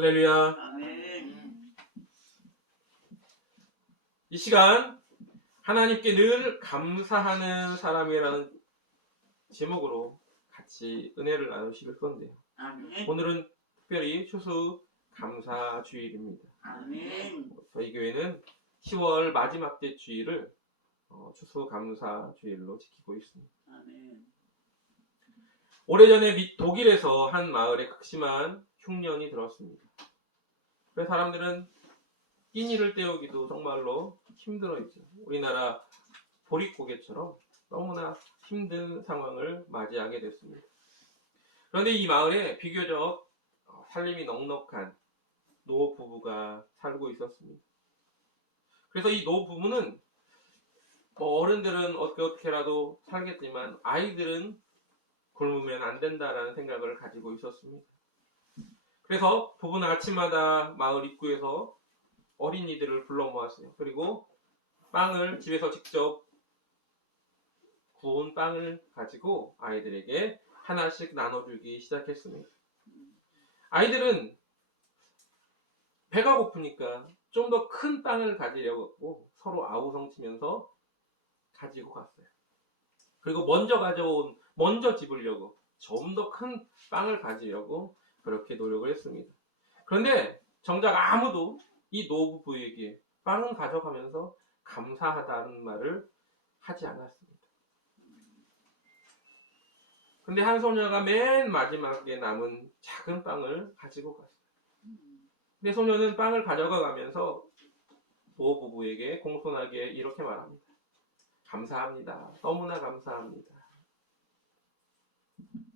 할렐루야. 아멘. 이 시간 하나님께 늘 감사하는 사람이라는 제목으로 같이 은혜를 나누실 건데요. 아멘. 오늘은 특별히 추수 감사 주일입니다. 아멘. 저희 교회는 10월 마지막 째 주일을 추수 감사 주일로 지키고 있습니다. 아멘. 오래전에 독일에서 한 마을에 극심한 흉년이 들었습니다. 그래서 사람들은 끼니를 때우기도 정말로 힘들어했죠. 우리나라 보릿고개처럼 너무나 힘든 상황을 맞이하게 됐습니다. 그런데 이 마을에 비교적 살림이 넉넉한 노 부부가 살고 있었습니다. 그래서 이 노 부부는 어른들은 어떻게라도 살겠지만 아이들은 굶으면 안 된다라는 생각을 가지고 있었습니다. 그래서 부부는 아침마다 마을 입구에서 어린이들을 불러 모았어요. 그리고 빵을 집에서 직접 구운 빵을 가지고 아이들에게 하나씩 나눠주기 시작했습니다. 아이들은 배가 고프니까 좀 더 큰 빵을 가지려고 서로 아우성치면서 가지고 갔어요. 그리고 먼저 집으려고 좀 더 큰 빵을 가지려고 그렇게 노력을 했습니다. 그런데 정작 아무도 이 노부부에게 빵은 가져가면서 감사하다는 말을 하지 않았습니다. 근데 한 소녀가 맨 마지막에 남은 작은 빵을 가지고 갔어요. 근데 소녀는 빵을 가져가면서 노부부에게 공손하게 이렇게 말합니다. 감사합니다. 너무나 감사합니다.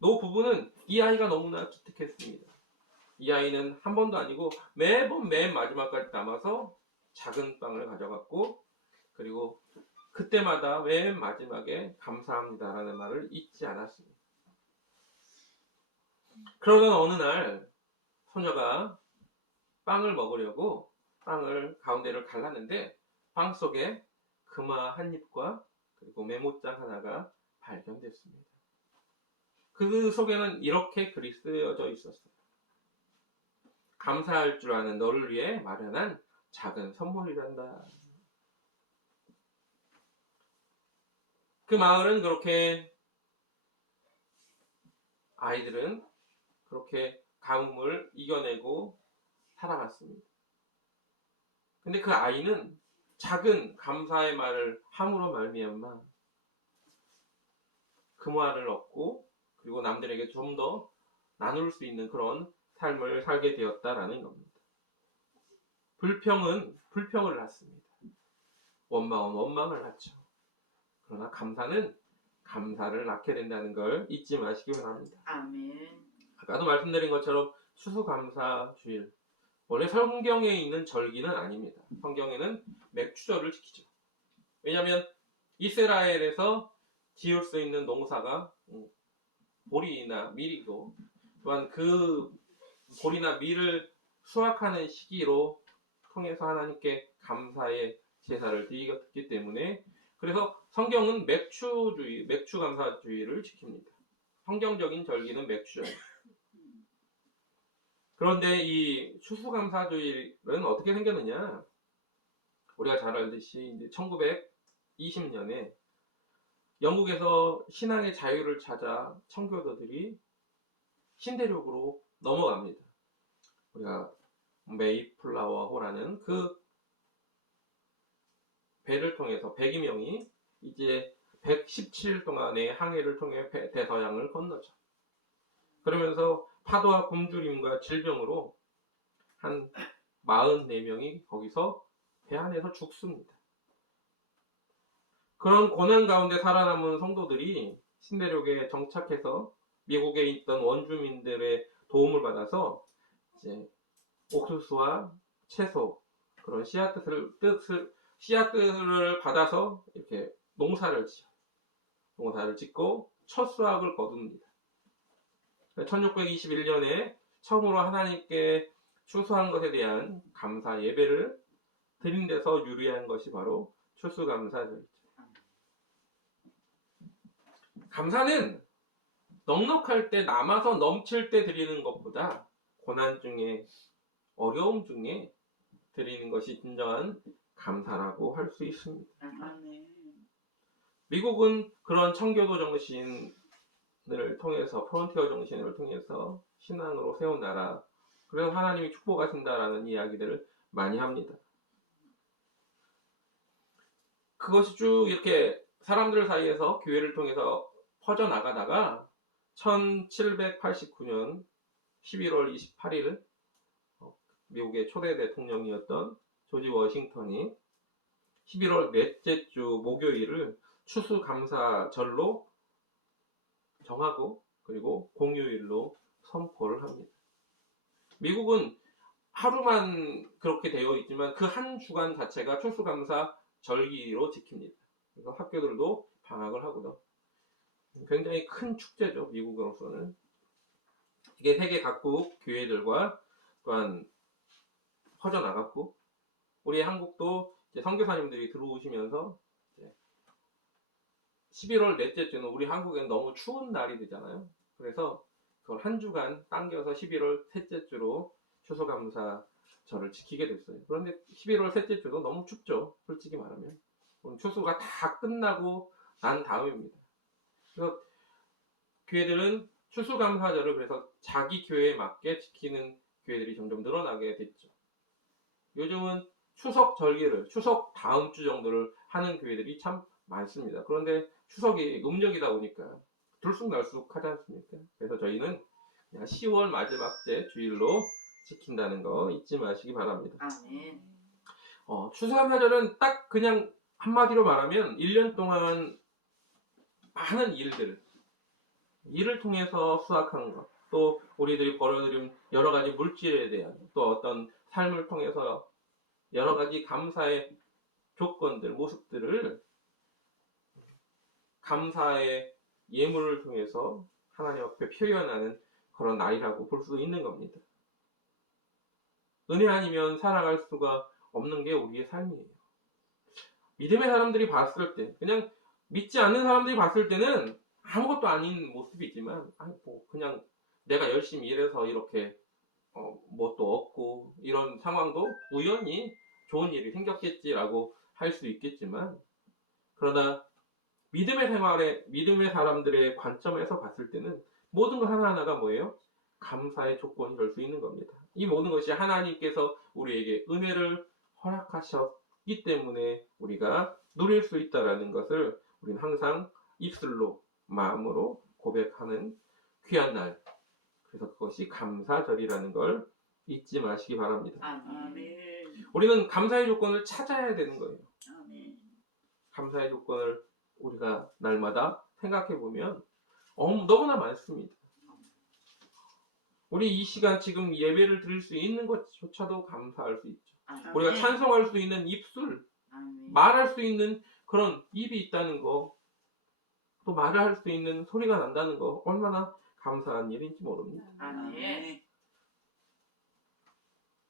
노부부는 이 아이가 너무나 기특했습니다. 이 아이는 한 번도 아니고 매번 맨 마지막까지 남아서 작은 빵을 가져갔고, 그리고 그때마다 맨 마지막에 감사합니다라는 말을 잊지 않았습니다. 그러던 어느 날 소녀가 빵을 먹으려고 빵을 가운데를 갈랐는데 빵 속에 금화 한 잎과 그리고 메모장 하나가 발견됐습니다. 그 속에는 이렇게 글이 쓰여져 있었어요. 감사할 줄 아는 너를 위해 마련한 작은 선물이란다. 그 마을은 아이들은 그렇게 가뭄을 이겨내고 살아갔습니다. 근데 그 아이는 작은 감사의 말을 함으로 말미암아 금화를 얻고 그리고 남들에게 좀 더 나눌 수 있는 그런 삶을 살게 되었다라는 겁니다. 불평은 불평을 낳습니다. 원망은 원망을 낳죠. 그러나 감사는 감사를 낳게 된다는 걸 잊지 마시기 바랍니다. 아멘. 아까도 말씀드린 것처럼 추수감사 주일, 원래 성경에 있는 절기는 아닙니다. 성경에는 맥추절을 지키죠. 왜냐하면 이스라엘에서 지을 수 있는 농사가 보리나 밀이고, 또한 그 보리나 밀을 수확하는 시기로 통해서 하나님께 감사의 제사를 드리기 때문에, 그래서 성경은 맥추감사주의를 지킵니다. 성경적인 절기는 맥추절. 그런데 이 추수감사주일은 어떻게 생겼느냐? 우리가 잘 알듯이 이제 1920년에 영국에서 신앙의 자유를 찾아 청교도들이 신대륙으로 넘어갑니다. 우리가 메이플라워호라는 그 배를 통해서 102명이 이제 117일 동안의 항해를 통해 대서양을 건너죠. 그러면서 파도와 굶주림과 질병으로 한 44명이 거기서 배 안에서 죽습니다. 그런 고난 가운데 살아남은 성도들이 신대륙에 정착해서 미국에 있던 원주민들의 도움을 받아서 이제 옥수수와 채소, 그런 씨앗들을 받아서 이렇게 농사를 짓고 첫 수확을 거둡니다. 1621년에 처음으로 하나님께 추수한 것에 대한 감사 예배를 드린 데서 유래한 것이 바로 추수감사절이죠. 감사는 넉넉할 때, 남아서 넘칠 때 드리는 것보다 고난 중에 어려움 중에 드리는 것이 진정한 감사라고 할 수 있습니다. 아멘. 미국은 그런 청교도 정신을 통해서 프론티어 정신을 통해서 신앙으로 세운 나라. 그래서 하나님이 축복하신다라는 이야기들을 많이 합니다. 그것이 쭉 이렇게 사람들 사이에서 교회를 통해서 퍼져나가다가 1789년 11월 28일 미국의 초대 대통령이었던 조지 워싱턴이 11월 넷째 주 목요일을 추수감사절로 정하고 그리고 공휴일로 선포를 합니다. 미국은 하루만 그렇게 되어 있지만 그 한 주간 자체가 추수감사 절기로 지킵니다. 그래서 학교들도 방학을 하고요. 굉장히 큰 축제죠, 미국으로서는. 이게 세계 각국 교회들과 또한 퍼져나갔고, 우리 한국도 이제 선교사님들이 들어오시면서 11월 넷째 주는 우리 한국엔 너무 추운 날이 되잖아요. 그래서 그걸 한 주간 당겨서 11월 셋째 주로 추수감사절을 지키게 됐어요. 그런데 11월 셋째 주도 너무 춥죠. 솔직히 말하면. 추수가 다 끝나고 난 다음입니다. 그래서 교회들은 추수감사절을 그래서 자기 교회에 맞게 지키는 교회들이 점점 늘어나게 됐죠. 요즘은 추석 절기를, 추석 다음 주 정도를 하는 교회들이 참 많습니다. 그런데 추석이 음력이다 보니까 들쑥날쑥 하지 않습니까? 그래서 저희는 그냥 10월 마지막 주일로 지킨다는 거 잊지 마시기 바랍니다. 아멘. 추수감사절은 딱 그냥 한마디로 말하면 1년 동안 많은 일을 통해서 수확한 것, 또 우리들이 벌어들인 여러 가지 물질에 대한 또 어떤 삶을 통해서 여러 가지 감사의 조건들, 모습들을 감사의 예물을 통해서 하나님 앞에 표현하는 그런 날이라고 볼 수도 있는 겁니다. 은혜 아니면 살아갈 수가 없는 게 우리의 삶이에요. 믿음의 사람들이 봤을 때, 그냥 믿지 않는 사람들이 봤을 때는 아무것도 아닌 모습이지만, 그냥 내가 열심히 일해서 이렇게 뭣도 얻고 이런 상황도 우연히 좋은 일이 생겼겠지라고 할 수 있겠지만, 그러나 믿음의 사람들의 관점에서 봤을 때는 모든 것 하나하나가 뭐예요? 감사의 조건이 될 수 있는 겁니다. 이 모든 것이 하나님께서 우리에게 은혜를 허락하셨기 때문에 우리가 누릴 수 있다는 것을 우리는 항상 입술로, 마음으로 고백하는 귀한 날. 그래서 그것이 감사절이라는 걸 잊지 마시기 바랍니다. 아멘. 우리는 감사의 조건을 찾아야 되는 거예요. 아멘. 감사의 조건을 우리가 날마다 생각해 보면 너무나 많습니다. 우리 이 시간 지금 예배를 드릴 수 있는 것조차도 감사할 수 있죠. 아멘. 우리가 찬송할 수 있는 입술, 아멘. 말할 수 있는 그런 입이 있다는 거, 또 말을 할 수 있는 소리가 난다는 거 얼마나 감사한 일인지 모릅니다. 아멘.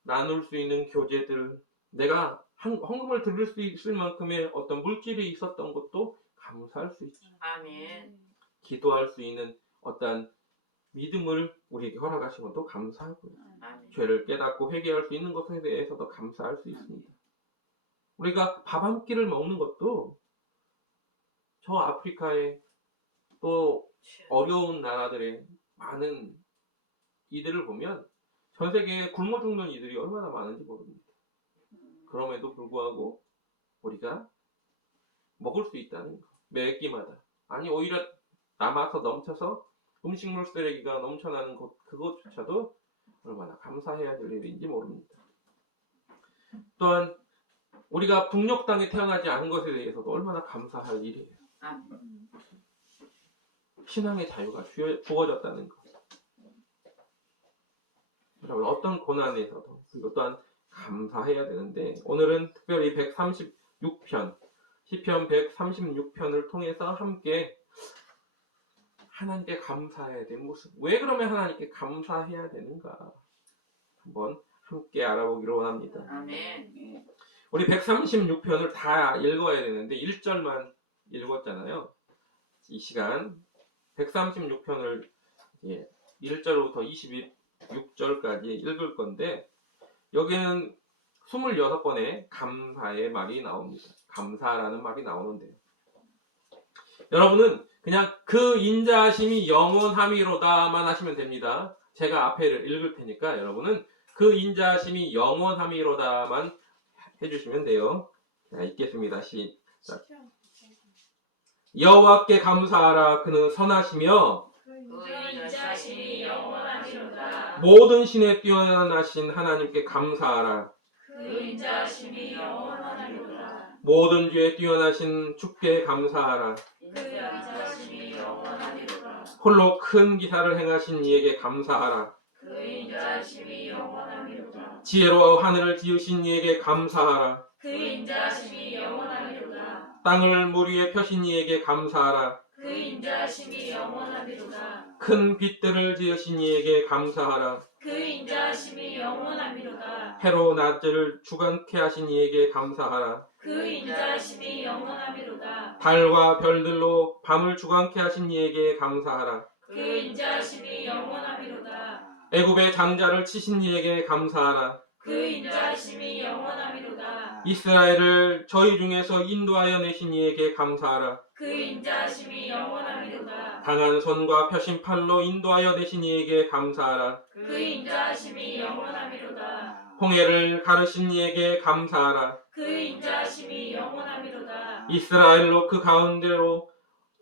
나눌 수 있는 교제들, 내가 헌금을 드릴 수 있을 만큼의 어떤 물질이 있었던 것도 감사할 수 있죠. 아멘. 기도할 수 있는 어떤 믿음을 우리에게 허락하신 것도 감사하고요. 아멘. 죄를 깨닫고 회개할 수 있는 것에 대해서도 감사할 수 있습니다. 우리가 밥 한 끼를 먹는 것도 저 아프리카의 또 어려운 나라들의 많은 이들을 보면 전 세계에 굶어 죽는 이들이 얼마나 많은지 모릅니다. 그럼에도 불구하고 우리가 먹을 수 있다는 거, 매 끼마다. 아니 오히려 남아서 넘쳐서 음식물 쓰레기가 넘쳐나는 것, 그것조차도 얼마나 감사해야 될 일인지 모릅니다. 또한 우리가 북녘 땅에 태어나지 않은 것에 대해서도 얼마나 감사할 일이에요. 아멘. 신앙의 자유가 주어졌다는 것. 여러분 어떤 고난에서도 그리고 또한 감사해야 되는데, 오늘은 특별히 136편 시편 136편을 통해서 함께 하나님께 감사해야 되는 모습, 왜 그러면 하나님께 감사해야 되는가 한번 함께 알아보기로 원합니다. 아멘. 우리 136편을 다 읽어야 되는데 1절만 읽었잖아요. 이 시간 136편을 1절부터 26절까지 읽을 건데, 여기는 26번의 감사의 말이 나옵니다. 감사라는 말이 나오는데요. 여러분은 그냥 그 인자하심이 영원함이로다만 하시면 됩니다. 제가 앞에를 읽을 테니까 여러분은 그 인자하심이 영원함이로다만 해주시면 돼요. 자, 읽겠습니다. 시작. 여호와께 감사하라. 그는 선하시며 그 인자심이 영원하시로다. 모든 신에 뛰어나신 하나님께 감사하라. 그 인자심이 영원하시로다. 모든 죄에 뛰어나신 주께 감사하라. 그 인자심이 영원하시로다. 홀로 큰 기사를 행하신 이에게 감사하라. 그 인자심이 영원하시로다. 지혜로 하늘을 지으신 이에게 감사하라. 그 인자심이 영원하시로다. 땅을 물 위에 펴신 이에게 감사하라. 그 인자심이 영원하시로다. 큰 빛들을 지으신 이에게 감사하라. 그 인자심이 영원하시로다. 해로 낮을 주관케 하신 이에게 감사하라. 그 인자심이 영원하시로다. 달과 별들로 밤을 주관케 하신 이에게 감사하라. 그 인자심이 영원하시로다. 애굽의 장자를 치신 이에게 감사하라. 그 인자심이 영원하시로다. 이스라엘을 저희 중에서 인도하여 내신 이에게 감사하라. 그 인자심이 영원하시로다. 강한 손과 펴신 팔로 인도하여 내신 이에게 감사하라. 그 인자심이 영원하시로다. 홍해를 가르신 이에게 감사하라. 그 인자심이 영원하시로다. 이스라엘로 그 가운데로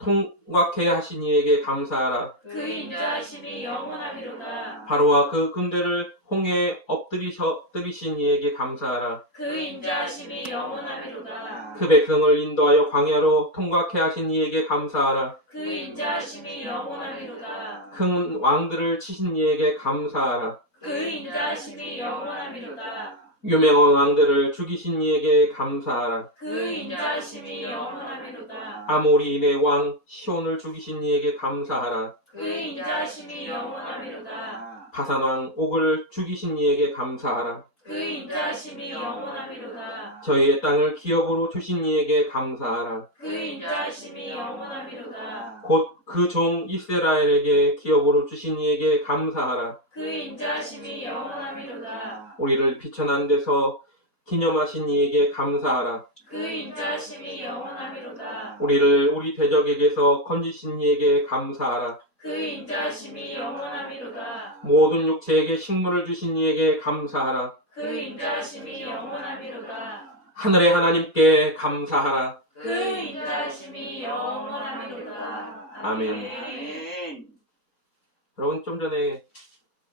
통과케 하신 이에게 감사하라. 그 인자심이 영원하시로다. 바로와 그 군대를 홍해에 엎드리신 이에게 감사하라. 그 인자심이 영원하시로다. 그 백성을 인도하여 광야로 통과케 하신 이에게 감사하라. 그 인자심이 영원하시로다. 큰 왕들을 치신 이에게 감사하라. 그 인자심이 영원하시로다. 유명한 왕들을 죽이신 이에게 감사하라. 그 인자심이 영원하시로다. 아모리인의 왕 시온을 죽이신 이에게 감사하라. 그 인자심이 영원하시로다. 바산 왕 옥을 죽이신 이에게 감사하라. 그 인자심이 영원하시로다. 저희의 땅을 기업으로 주신 이에게 감사하라. 그 인자심이 영원하시로다. 곧 그 종 이스라엘에게 기업으로 주신 이에게 감사하라. 그 인자심이 영원하시로다. 우리를 비천한 데서 기념하신 이에게 감사하라. 그 인자심이 영원하시로다. 우리를 우리 대적에게서 건지신 이에게 감사하라. 그 인자심이 영원하시로다. 모든 육체에게 식물을 주신 이에게 감사하라. 그 인자심이 영원하시로다. 하늘의 하나님께 감사하라. 그 인자심이 영원하시로다. 아멘. 여러분 좀 전에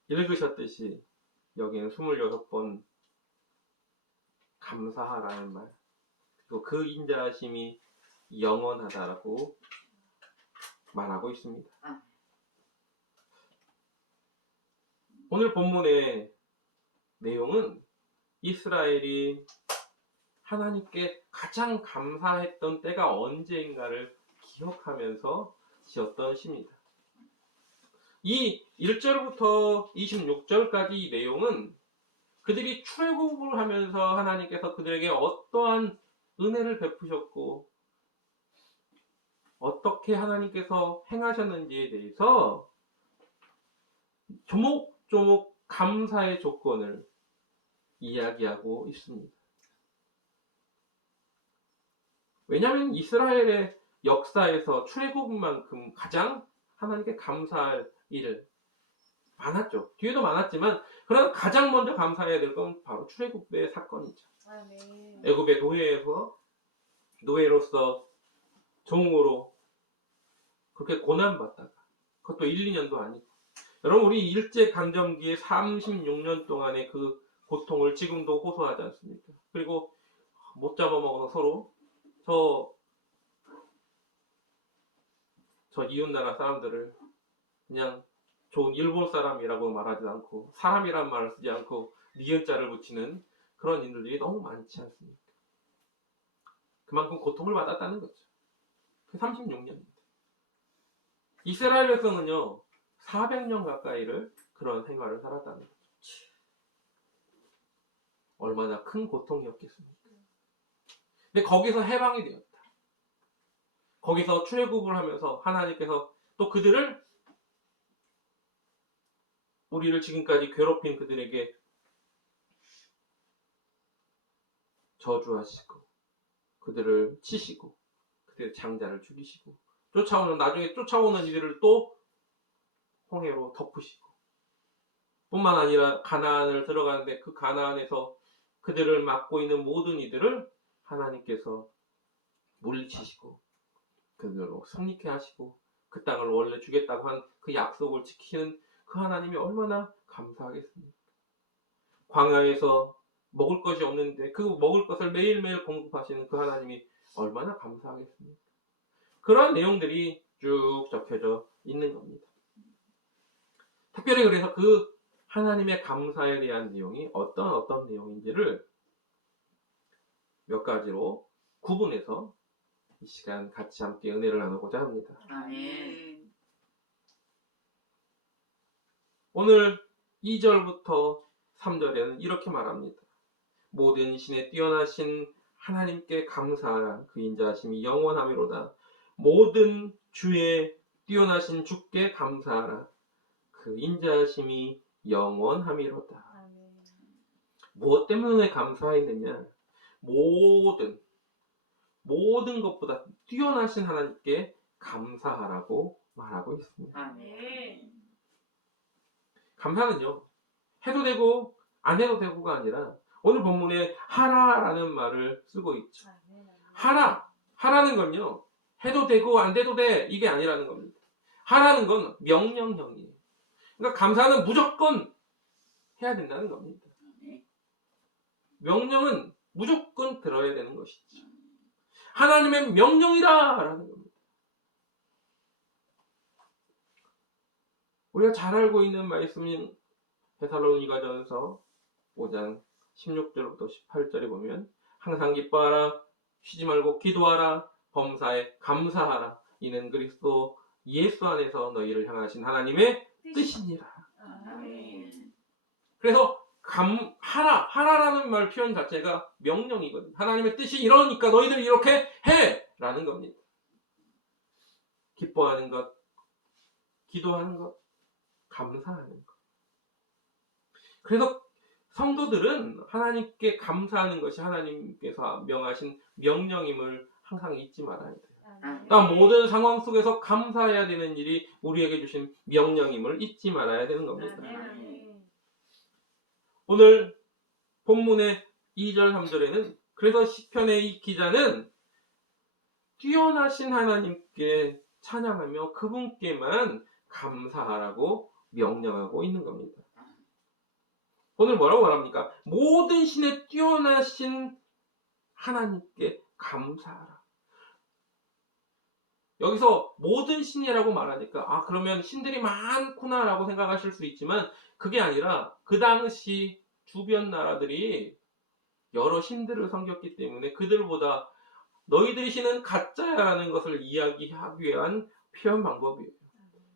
읽으셨듯이 여기는 26번 감사하라는 말, 그리고 그 인자하심이 영원하다라고 말하고 있습니다. 오늘 본문의 내용은 이스라엘이 하나님께 가장 감사했던 때가 언제인가를 기억하면서 지었던 시입니다. 이 1절부터 26절까지 이 내용은 그들이 출애굽을 하면서 하나님께서 그들에게 어떠한 은혜를 베푸셨고 어떻게 하나님께서 행하셨는지에 대해서 조목조목 감사의 조건을 이야기하고 있습니다. 왜냐하면 이스라엘의 역사에서 출애굽만큼 가장 하나님께 감사할 일 많았죠. 뒤에도 많았지만 그러나 가장 먼저 감사해야 될 건 바로 출애굽의 사건이죠. 애굽의 노예로서 종으로 그렇게 고난받다가 그것도 1, 2년도 아니고 여러분 우리 일제강점기의 36년 동안의 그 고통을 지금도 호소하지 않습니까? 그리고 못 잡아먹어서 서로 저 이웃나라 사람들을 그냥 좋은 일본 사람이라고 말하지 않고 사람이란 말을 쓰지 않고 니은자를 붙이는 그런 인들이 너무 많지 않습니까? 그만큼 고통을 받았다는 거죠. 36년입니다. 이스라엘 백성은요 400년 가까이를 그런 생활을 살았다는 거죠. 얼마나 큰 고통이었겠습니까? 근데 거기서 해방이 되었다. 거기서 출애굽을 하면서 하나님께서 또 그들을 우리를 지금까지 괴롭힌 그들에게 저주하시고 그들을 치시고 그들의 장자를 죽이시고 나중에 쫓아오는 이들을 또 홍해로 덮으시고 뿐만 아니라 가나안을 들어가는데 그 가나안에서 그들을 막고 있는 모든 이들을 하나님께서 물리치시고 그들로 승리케 하시고 그 땅을 원래 주겠다고 한 그 약속을 지키는 그 하나님이 얼마나 감사하겠습니까? 광야에서 먹을 것이 없는데 그 먹을 것을 매일매일 공급하시는 그 하나님이 얼마나 감사하겠습니까? 그러한 내용들이 쭉 적혀져 있는 겁니다. 특별히 그래서 그 하나님의 감사에 대한 내용이 어떤 내용인지를 몇 가지로 구분해서 이 시간 같이 함께 은혜를 나누고자 합니다. 아멘. 오늘 2절부터 3절에는 이렇게 말합니다. 모든 신에 뛰어나신 하나님께 감사하라. 그 인자하심이 영원하미로다. 모든 주에 뛰어나신 주께 감사하라. 그 인자하심이 영원하미로다. 무엇 때문에 감사했느냐? 모든 것보다 뛰어나신 하나님께 감사하라고 말하고 있습니다. 아멘. 감사는요, 해도 되고 안 해도 되고가 아니라 오늘 본문에 하라라는 말을 쓰고 있죠. 하라는 건요, 해도 되고 안 돼도 돼 이게 아니라는 겁니다. 하라는 건 명령형이에요. 그러니까 감사는 무조건 해야 된다는 겁니다. 명령은 무조건 들어야 되는 것이죠. 하나님의 명령이다라는 겁니다. 우리가 잘 알고 있는 말씀인 데살로니가전서 5장 16절부터 18절에 보면 항상 기뻐하라, 쉬지 말고 기도하라, 범사에 감사하라. 이는 그리스도 예수 안에서 너희를 향하신 하나님의 뜻이니라. 아멘. 그래서 하라라는 말 표현 자체가 명령이거든요. 하나님의 뜻이 이러니까 너희들 이렇게 해! 라는 겁니다. 기뻐하는 것, 기도하는 것, 감사하는 것. 그래서 성도들은 하나님께 감사하는 것이 하나님께서 명하신 명령임을 항상 잊지 말아야 돼요. 그러니까 모든 상황 속에서 감사해야 되는 일이 우리에게 주신 명령임을 잊지 말아야 되는 겁니다. 오늘 본문의 2절 3절에는 그래서 시편의 이 기자는 뛰어나신 하나님께 찬양하며 그분께만 감사하라고 명령하고 있는 겁니다. 오늘 뭐라고 말합니까? 모든 신에 뛰어나신 하나님께 감사하라. 여기서 모든 신이라고 말하니까 그러면 신들이 많구나 라고 생각하실 수 있지만 그게 아니라 그 당시 주변 나라들이 여러 신들을 섬겼기 때문에 그들보다 너희들의 신은 가짜야라는 것을 이야기하기 위한 표현 방법이에요.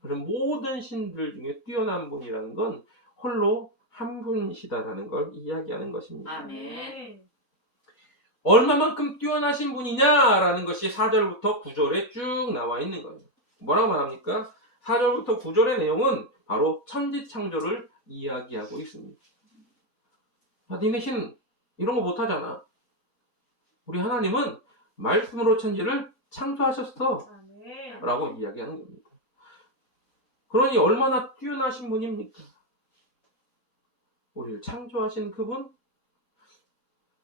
그럼 모든 신들 중에 뛰어난 분이라는 건 홀로 한 분이시다라는 걸 이야기하는 것입니다. 아멘. 얼마만큼 뛰어나신 분이냐라는 것이 4절부터 9절에 쭉 나와 있는 거예요. 뭐라고 말합니까? 4절부터 9절의 내용은 바로 천지창조를 이야기하고 있습니다. 니네 신 이런 거 못하잖아. 우리 하나님은 말씀으로 천지를 창조하셨어. 라고 이야기하는 겁니다. 그러니 얼마나 뛰어나신 분입니까? 우리를 창조하신 그분?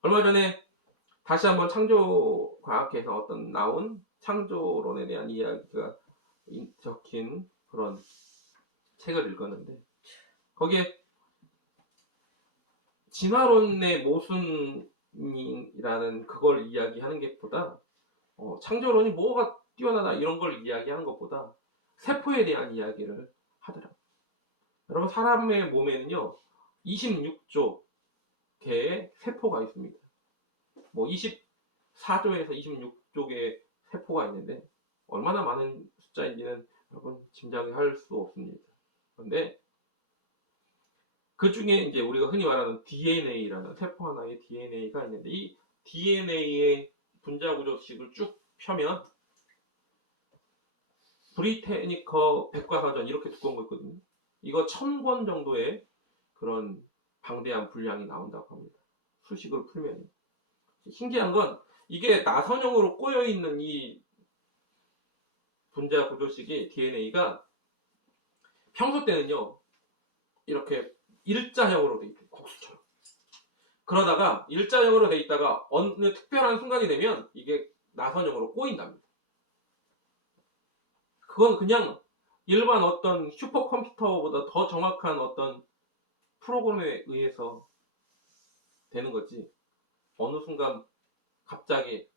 얼마 전에 다시 한번 창조과학에서 나온 창조론에 대한 이야기가 적힌 그런 책을 읽었는데 거기에 진화론의 모순이라는 그걸 이야기하는 것보다 창조론이 뭐가 뛰어나다 이런 걸 이야기하는 것보다 세포에 대한 이야기를 하더라고요. 여러분 사람의 몸에는요 26조 개의 세포가 있습니다. 24조에서 26조 개의 세포가 있는데 얼마나 많은 숫자인지는 여러분 짐작할 수 없습니다. 그런데 그 중에 이제 우리가 흔히 말하는 DNA라는 세포 하나의 DNA가 있는데 이 DNA의 분자 구조식을 쭉 펴면 브리테니커 백과사전 이렇게 두꺼운 거 있거든요. 이거 1000권 정도의 그런 방대한 분량이 나온다고 합니다. 수식을 풀면 신기한 건 이게 나선형으로 꼬여 있는 이 분자 구조식이 DNA가 평소 때는요 이렇게 일자형으로 돼 있대요. 국수처럼. 그러다가 일자형으로 돼 있다가 어느 특별한 순간이 되면 이게 나선형으로 꼬인답니다. 그건 그냥 일반 어떤 슈퍼컴퓨터보다 더 정확한 어떤 프로그램에 의해서 되는 거지. 어느 순간 갑자기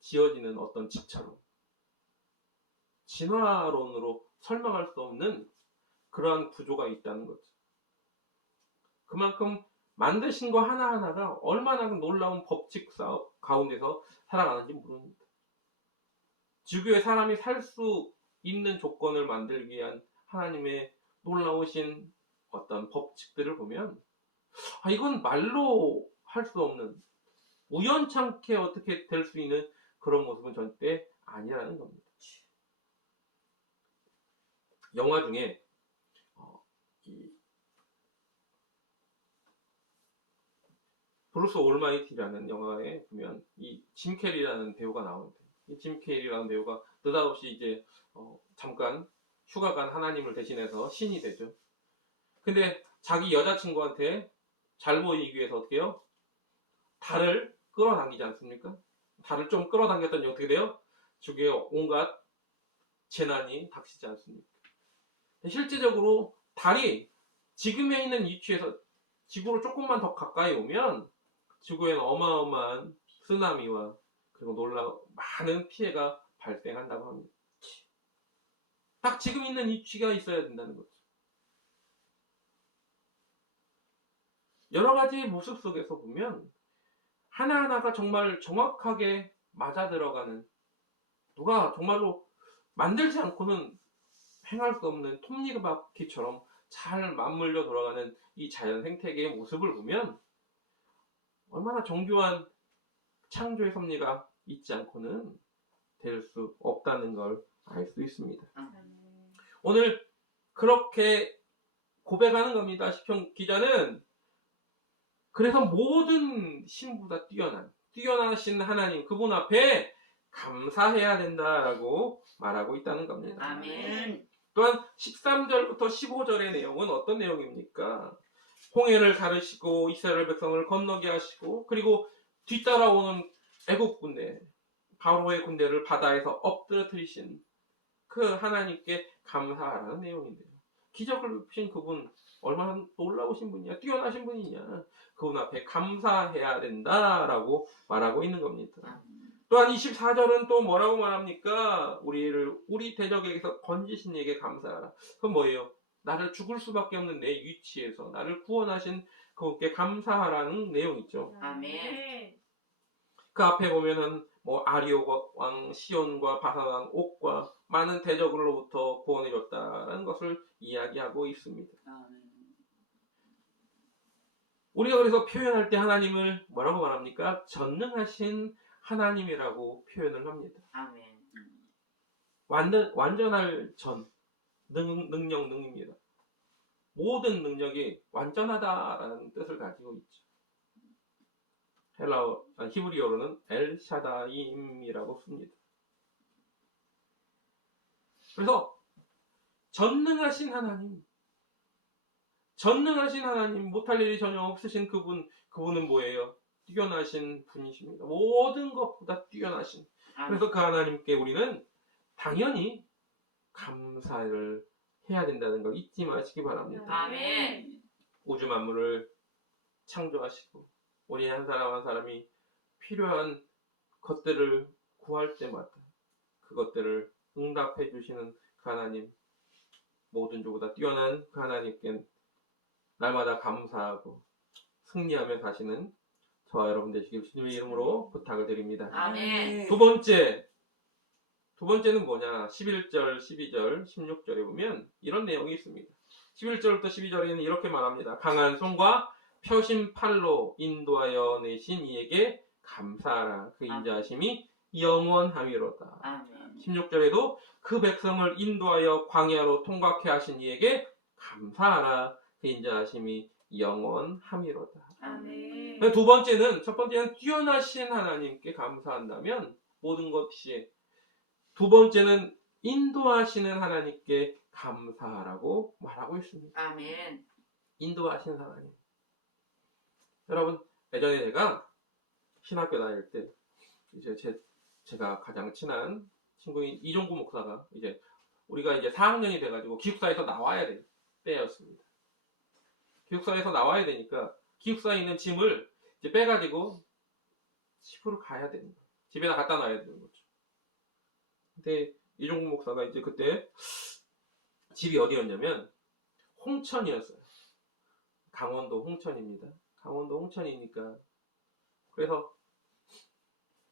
지어지는 어떤 집처럼 진화론으로 설명할 수 없는 그러한 구조가 있다는 거죠. 그만큼 만드신 거 하나하나가 얼마나 놀라운 법칙 사업 가운데서 살아가는지 모릅니다. 지구에 사람이 살 수 있는 조건을 만들기 위한 하나님의 놀라우신 어떤 법칙들을 보면 이건 말로 할 수 없는 우연찮게 어떻게 될 수 있는 그런 모습은 절대 아니라는 겁니다. 영화 중에 이 브루스 올마이티라는 영화에 보면 이 짐 캐리라는 배우가 나오는데 이 짐 캐리라는 배우가 느닷없이 이제 잠깐 휴가 간 하나님을 대신해서 신이 되죠. 근데 자기 여자친구한테 잘 보이기 위해서 어떻게 해요? 달을 끌어당기지 않습니까? 달을 좀 끌어당겼더니 어떻게 돼요? 주위에 온갖 재난이 닥치지 않습니까? 실제적으로 달이 지금에 있는 위치에서 지구로 조금만 더 가까이 오면 지구에는 어마어마한 쓰나미와 그리고 많은 피해가 발생한다고 합니다. 딱 지금 있는 위치가 있어야 된다는 거죠. 여러 가지 모습 속에서 보면 하나하나가 정말 정확하게 맞아 들어가는 누가 정말로 만들지 않고는 행할 수 없는 톱니바퀴처럼 잘 맞물려 돌아가는 이 자연 생태계의 모습을 보면 얼마나 정교한 창조의 섭리가 있지 않고는 될 수 없다는 걸 알 수 있습니다. 오늘 그렇게 고백하는 겁니다. 시편 기자는. 그래서 모든 신보다 뛰어나신 하나님 그분 앞에 감사해야 된다라고 말하고 있다는 겁니다. 아멘. 또한 13절부터 15절의 내용은 어떤 내용입니까? 홍해를 가르시고 이스라엘 백성을 건너게 하시고 그리고 뒤따라오는 애국 군대 바로의 군대를 바다에서 엎드러뜨리신 그 하나님께 감사하라는 내용인데요. 기적을 펴신 그분 얼마나 놀라우신 분이냐, 뛰어나신 분이냐, 그분 앞에 감사해야 된다라고 말하고 있는 겁니다. 또한 24절은 또 뭐라고 말합니까? 우리 대적에게서 건지신 이에게 감사하라. 그건 뭐예요? 나를 죽을 수밖에 없는 내 위치에서 나를 구원하신 그분께 감사하라는 내용이죠. 아멘. 그 앞에 보면은 아리오 왕 시온과 바산 왕 옥과 많은 대적으로부터 구원해줬다는 것을 이야기하고 있습니다. 우리가 그래서 표현할 때 하나님을 뭐라고 말합니까? 전능하신 하나님이라고 표현을 합니다. 아멘. 완전할 능력입니다. 모든 능력이 완전하다라는 뜻을 가지고 있죠. 히브리어로는 엘샤다임이라고 씁니다. 그래서 전능하신 하나님, 못할 일이 전혀 없으신 그분은 뭐예요? 뛰어나신 분이십니다. 모든 것보다 뛰어나신. 그래서 그 하나님께 우리는 당연히 감사를 해야 된다는 걸 잊지 마시기 바랍니다. 아멘. 우주 만물을 창조하시고 우리 한 사람 한 사람이 필요한 것들을 구할 때마다 그것들을 응답해 주시는 그 하나님, 모든 주보다 뛰어난 그 하나님께 날마다 감사하고 승리하며 사시는 저와 여러분 되시길 주님의 이름으로 부탁을 드립니다. 아멘. 두 번째는 뭐냐? 11절, 12절, 16절에 보면 이런 내용이 있습니다. 11절부터 12절에는 이렇게 말합니다. 강한 손과 펴신 팔로 인도하여 내신 이에게 감사하라. 그 인자하심이 영원함이로다. 아멘. 16절에도 그 백성을 인도하여 광야로 통과케 하신 이에게 감사하라. 그 인자하심이 영원함이로다. 아멘. 두 번째는, 첫 번째는 뛰어나신 하나님께 감사한다면 모든 것이, 두 번째는 인도하시는 하나님께 감사하라고 말하고 있습니다. 아멘. 인도하시는 하나님. 여러분, 예전에 제가 신학교 다닐 때 이제 제가 가장 친한 친구인 이종구 목사가 우리가 이제 4학년이 돼가지고 기숙사에서 나와야 될 때였습니다. 기숙사에서 나와야 되니까 기숙사에 있는 짐을 이제 빼가지고 집으로 가야 되는 거예요. 집에다 갖다 놔야 되는 거죠. 근데 이종구 목사가 이제 그때 집이 어디였냐면 홍천이었어요. 강원도 홍천입니다. 강원도 홍천이니까 그래서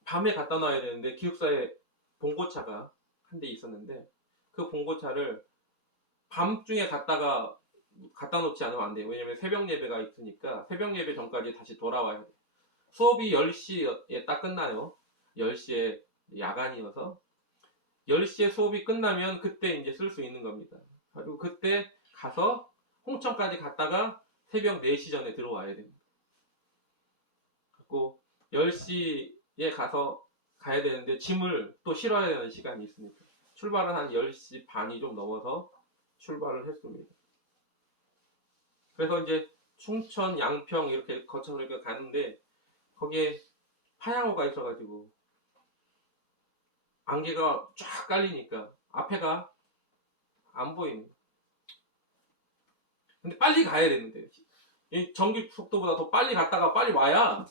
밤에 갖다 놔야 되는데 기숙사에 봉고차가 한 대 있었는데 그 봉고차를 밤중에 갖다 놓지 않으면 안 돼요. 왜냐면 새벽 예배가 있으니까 새벽 예배 전까지 다시 돌아와야 돼요. 수업이 10시에 딱 끝나요. 10시에 야간이어서 10시에 수업이 끝나면 그때 이제 쓸 수 있는 겁니다. 그리고 그때 가서 홍천까지 갔다가 새벽 4시 전에 들어와야 됩니다. 그리고 10시에 가야 되는데 짐을 또 실어야 되는 시간이 있으니까 출발은 한 10시 반이 좀 넘어서 출발을 했습니다. 그래서 이제 충천, 양평 이렇게 거쳐서 이렇게 가는데 거기에 파양호가 있어가지고 안개가 쫙 깔리니까 앞에가 안 보이는 거예요. 근데 빨리 가야 되는데 이 전기 속도보다 더 빨리 갔다가 빨리 와야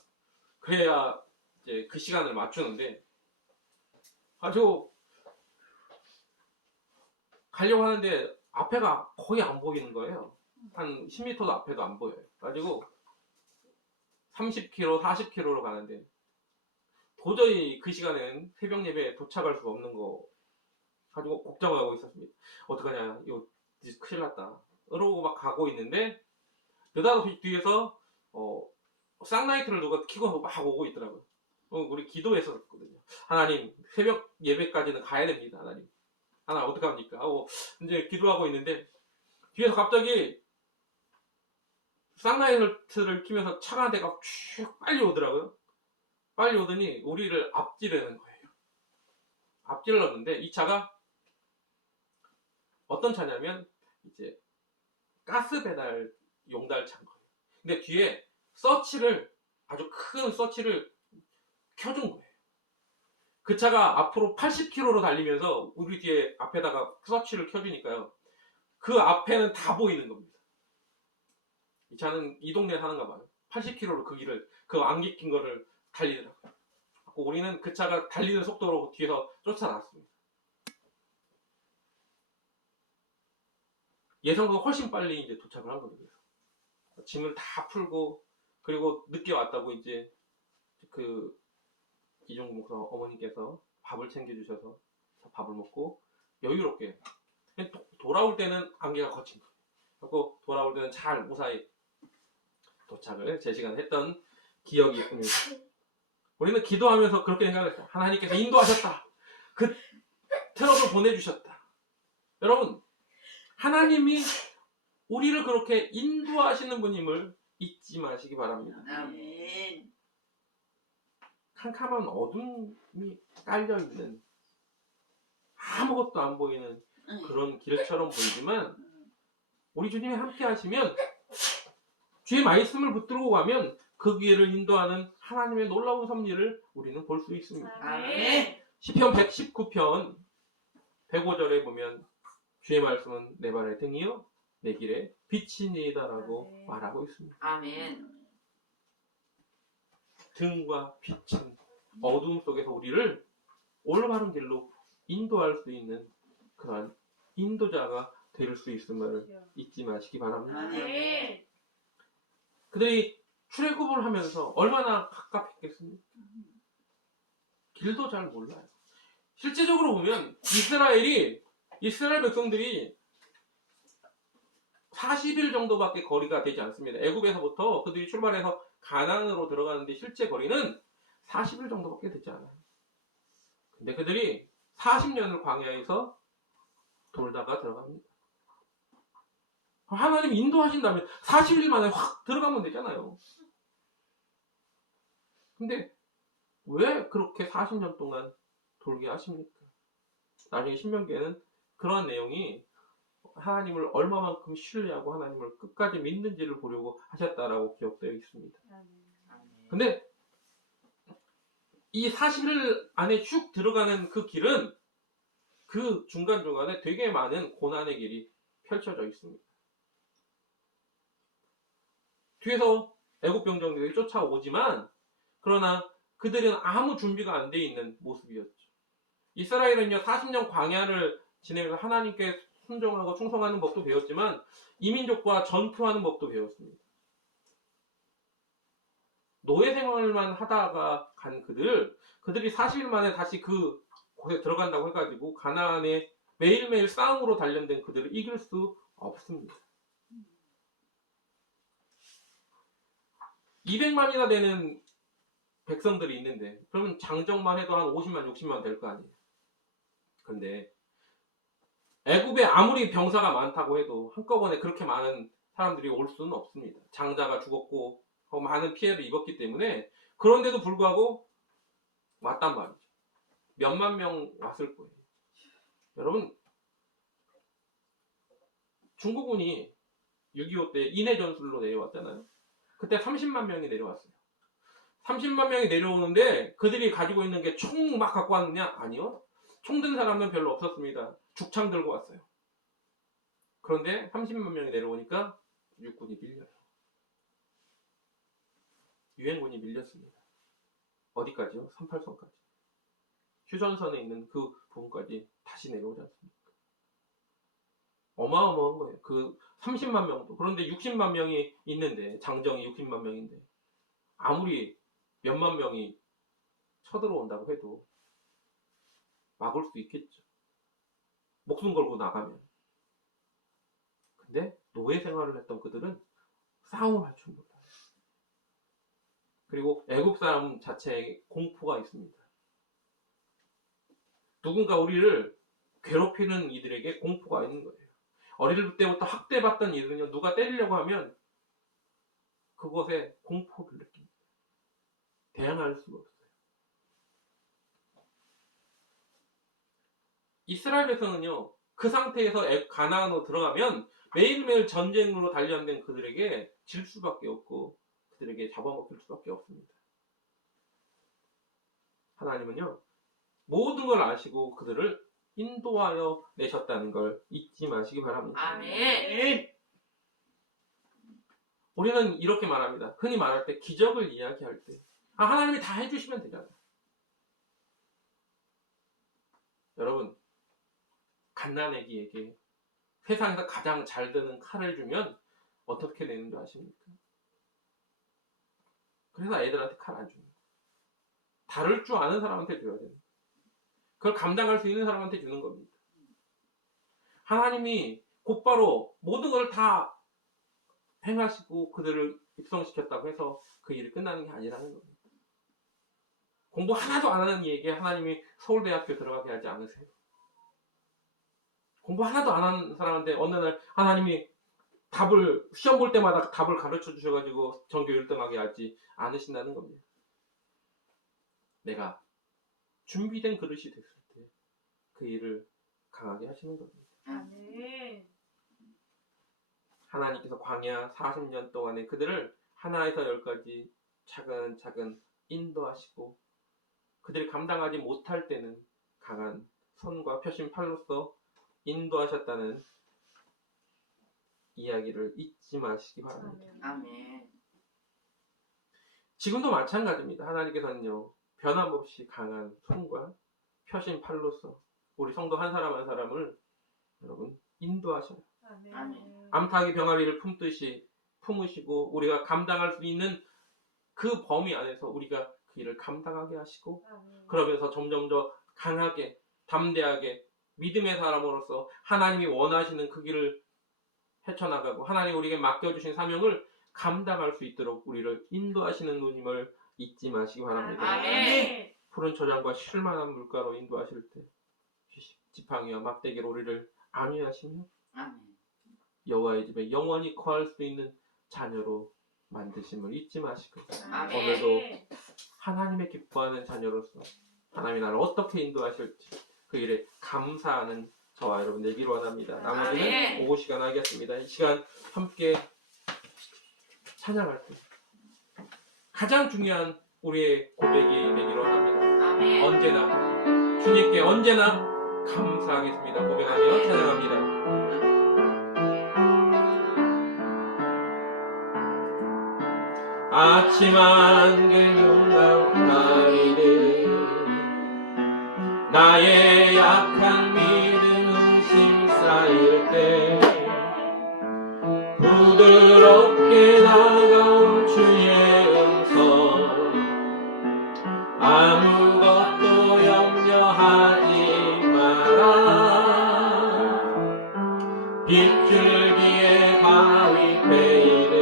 그래야 이제 그 시간을 맞추는데 아주 가려고 하는데 앞에가 거의 안 보이는 거예요. 한 10m도 앞에도 안 보여요. 가지고 30km, 40km로 가는데 도저히 그 시간엔 새벽 예배에 도착할 수가 없는 거 가지고 걱정하고 있었습니다. 어떡하냐, 이거 큰일 났다. 이러고 막 가고 있는데 느닷없이 뒤에서 쌍라이트를 누가 켜고 막 오고 있더라고요. 우리 기도했었거든요. 하나님, 새벽 예배까지는 가야 됩니다. 하나님 어떡합니까? 하고 이제 기도하고 있는데 뒤에서 갑자기 쌍라이트를 켜면서 차가 한 대가 쭉 빨리 오더라고요. 빨리 오더니 우리를 앞지르는 거예요. 앞질렀는데 이 차가 어떤 차냐면 이제 가스 배달 용달차인 거예요. 근데 뒤에 아주 큰 서치를 켜준 거예요. 그 차가 앞으로 80km로 달리면서 우리 뒤에 앞에다가 서치를 켜주니까요. 그 앞에는 다 보이는 겁니다. 이 차는 이 동네에 사는가 봐요. 80km로 그 안개 낀 거를 달리더라고요. 우리는 그 차가 달리는 속도로 뒤에서 쫓아났습니다. 예상보다 훨씬 빨리 이제 도착을 한 거예요. 짐을 다 풀고 그리고 늦게 왔다고 이제 그 이종국 목사 어머니께서 밥을 챙겨주셔서 밥을 먹고 여유롭게 돌아올 때는 안개가 거친 거예요. 그리고 돌아올 때는 잘 무사히 도착을 제 시간에 했던 기억이 있습니다. 우리는 기도하면서 그렇게 생각했어요. 하나님께서 인도하셨다. 그 트럭을 보내주셨다. 여러분, 하나님이 우리를 그렇게 인도하시는 분임을 잊지 마시기 바랍니다. 아멘. 캄캄한 어둠이 깔려있는 아무것도 안 보이는 그런 길처럼 보이지만 우리 주님이 함께 하시면 주의 말씀을 붙들고 가면 그 길을 인도하는 하나님의 놀라운 섭리를 우리는 볼 수 있습니다. 아멘. 시편 119편 105절에 보면 주의 말씀은 내 발의 등이요 내 길에 빛이니이다라고 말하고 있습니다. 아멘. 등과 빛은 어두움 속에서 우리를 올바른 길로 인도할 수 있는 그러한 인도자가 될 수 있음을 잊지 마시기 바랍니다. 아멘. 그들이 출애굽을 하면서 얼마나 갑갑했겠습니까? 길도 잘 몰라요. 실제적으로 보면 이스라엘 백성들이 40일 정도밖에 거리가 되지 않습니다. 애굽에서부터 그들이 출발해서 가나안으로 들어가는데 실제 거리는 40일 정도밖에 되지 않아요. 근데 그들이 40년을 광야에서 돌다가 들어갑니다. 하나님 인도하신다면 40일 만에 확 들어가면 되잖아요. 근데 왜 그렇게 40년 동안 돌게 하십니까? 나중에 신명기에는 그러한 내용이 하나님을 얼마만큼 신뢰하고 하나님을 끝까지 믿는지를 보려고 하셨다라고 기록되어 있습니다. 근데 이 40일 안에 쭉 들어가는 그 길은 그 중간중간에 되게 많은 고난의 길이 펼쳐져 있습니다. 뒤에서 애국 병정들이 쫓아오지만 그러나 그들은 아무 준비가 안 돼 있는 모습이었죠. 이스라엘은요 40년 광야를 지내면서 하나님께 순종하고 충성하는 법도 배웠지만 이민족과 전투하는 법도 배웠습니다. 노예 생활만 하다가 간 그들이 40일 만에 다시 그 곳에 들어간다고 해가지고 가나안에 매일매일 싸움으로 단련된 그들을 이길 수 없습니다. 200만이나 되는 백성들이 있는데 그러면 장정만 해도 한 50만, 60만 될 거 아니에요. 그런데 애굽에 아무리 병사가 많다고 해도 한꺼번에 그렇게 많은 사람들이 올 수는 없습니다. 장자가 죽었고 많은 피해를 입었기 때문에 그런데도 불구하고 왔단 말이죠. 몇만 명 왔을 거예요. 여러분 중국군이 6.25 때 인해 전술로 내려왔잖아요. 그때 30만 명이 내려왔어요. 30만 명이 내려오는데 그들이 가지고 있는 게 총 막 갖고 왔느냐? 아니요. 총 든 사람은 별로 없었습니다. 죽창 들고 왔어요. 그런데 30만 명이 내려오니까 육군이 밀려요. 유엔군이 밀렸습니다. 어디까지요? 38선까지. 휴전선에 있는 그 부분까지 다시 내려오지 않습니까? 어마어마한 거예요. 그 30만 명도. 그런데 60만 명이 있는데 장정이 60만 명인데 아무리 몇만 명이 쳐들어온다고 해도 막을 수 있겠죠. 목숨 걸고 나가면. 근데 노예 생활을 했던 그들은 싸움을 할 줄 몰라요. 그리고 애국 사람 자체에 공포가 있습니다. 누군가 우리를 괴롭히는 이들에게 공포가 있는 거예요. 어릴 때부터 학대받던 이들은요, 누가 때리려고 하면 그것에 공포를 느낍니다. 대항할 수가 없어요. 이스라엘에서는요, 그 상태에서 가나안으로 들어가면 매일매일 전쟁으로 단련된 그들에게 질 수밖에 없고 그들에게 잡아먹힐 수밖에 없습니다. 하나님은요, 모든 걸 아시고 그들을 인도하여 내셨다는 걸 잊지 마시기 바랍니다. 아멘. 우리는 이렇게 말합니다. 흔히 말할 때 기적을 이야기할 때 하나님이 다 해주시면 되잖아요. 여러분, 갓난아기에게 세상에서 가장 잘 드는 칼을 주면 어떻게 되는 줄 아십니까? 그래서 애들한테 칼 안 줍니다. 다룰 줄 아는 사람한테 줘야 됩니다. 그걸 감당할 수 있는 사람한테 주는 겁니다. 하나님이 곧바로 모든 걸 다 행하시고 그들을 입성시켰다고 해서 그 일이 끝나는 게 아니라는 겁니다. 공부 하나도 안 하는 이에게 하나님이 서울대학교 들어가게 하지 않으세요. 공부 하나도 안 하는 사람한테 어느 날 하나님이 시험 볼 때마다 답을 가르쳐 주셔가지고 전교 1등하게 하지 않으신다는 겁니다. 내가 준비된 그릇이 됐을 때 그 일을 강하게 하시는 겁니다. 아멘. 하나님께서 광야 40년 동안에 그들을 하나에서 열까지 차근차근 인도하시고 그들이 감당하지 못할 때는 강한 손과 펴신 팔로써 인도하셨다는 이야기를 잊지 마시기 바랍니다. 아멘. 지금도 마찬가지입니다. 하나님께서는요, 변함없이 강한 손과 펴신 팔로써 우리 성도 한 사람 한 사람을 여러분 인도하셔요. 아멘. 암탉이 병아리를 품듯이 품으시고 우리가 감당할 수 있는 그 범위 안에서 우리가 그 일을 감당하게 하시고 그러면서 점점 더 강하게 담대하게 믿음의 사람으로서 하나님이 원하시는 그 길을 헤쳐나가고 하나님 우리에게 맡겨주신 사명을 감당할 수 있도록 우리를 인도하시는 분임을 잊지 마시기 바랍니다. 아멘. 푸른 초장과 쉴만한 물가로 인도하실 때 지팡이와 막대기로 우리를 안위하시며 아멘. 여호와의 집에 영원히 거할 수 있는 자녀로 만드심을 잊지 마시고 아멘. 오늘도 하나님의 기뻐하는 자녀로서 하나님이 나를 어떻게 인도하실지 그 일에 감사하는 저와 여러분 되기를 원합니다. 나머지는 아멘. 오후 시간 하겠습니다. 이 시간 함께 찬양할 때 가장 중요한 우리의 고백이 되기를 원합니다. 아멘. 언제나 주님께 언제나 감사하겠습니다. 고백하며 찬양합니다. 아침 안개 눈나오리를 나의 약한 믿음은 심사일 때 부드럽게 다가온 주의 음성 아무것도 염려하지 마라 빗줄기에 바위 베이를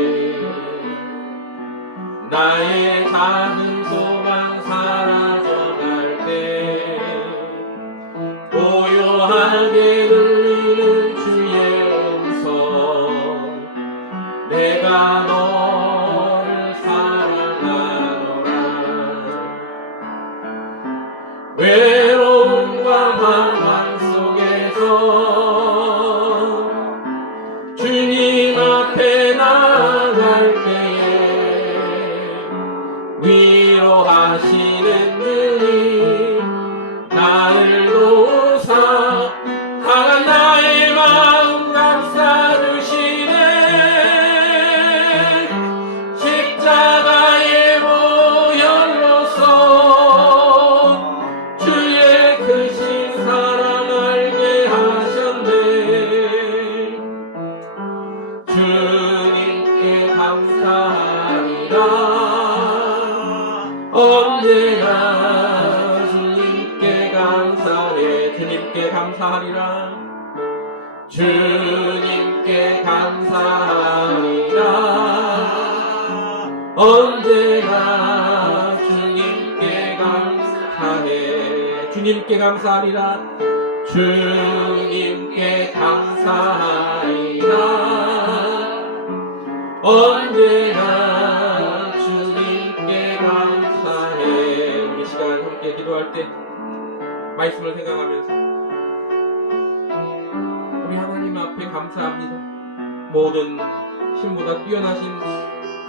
나의 작은 소망 사라져갈 때 고요하게 들리는 주의 음성 내가 너를 사랑하노라 외로움과 방황 속에서 주님 앞에 나아갈 때에 위로하시는 주님 나를 도우사 강한 나의 마음 감싸주시네 십자가의 보혈로서 주의 크신 사랑 알게 하셨네 주님께 감사하리라 언제나 주님께 감사해 주님께 감사하리라 주님께 감사하리라 언제나 주님께 감사해 주님께 감사하리라 주님께 감사하리라 언제나 주님께 감사해 우리 시간 함께 기도할 때 말씀을 생각하면서 우리 하나님 앞에 감사합니다. 모든 힘보다 뛰어나신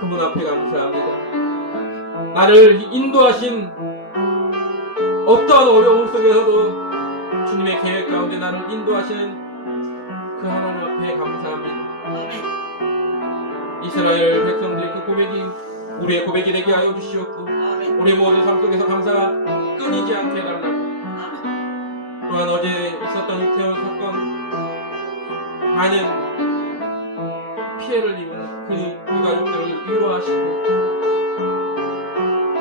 그분 앞에 감사합니다. 나를 인도하신 어떠한 어려움 속에서도 주님의 계획 가운데 나를 인도하시는 그 하나님 앞에 감사합니다. 이스라엘 백성들의 그 고백이 우리의 고백이 되게 하여 주시옵고 우리 모든 삶 속에서 감사가 끊이지 않게 해달라고 또한 어제 있었던 이태원 사건 많은 피해를 입은 그 유가족들을 위로하시고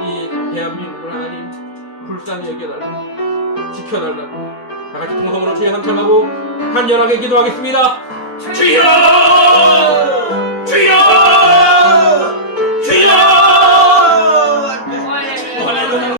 이 대한민국을 하나님 불쌍히 여겨달라고 지켜달라고 다같이 통성으로 주의 한참하고 간절하게 기도하겠습니다. 주여!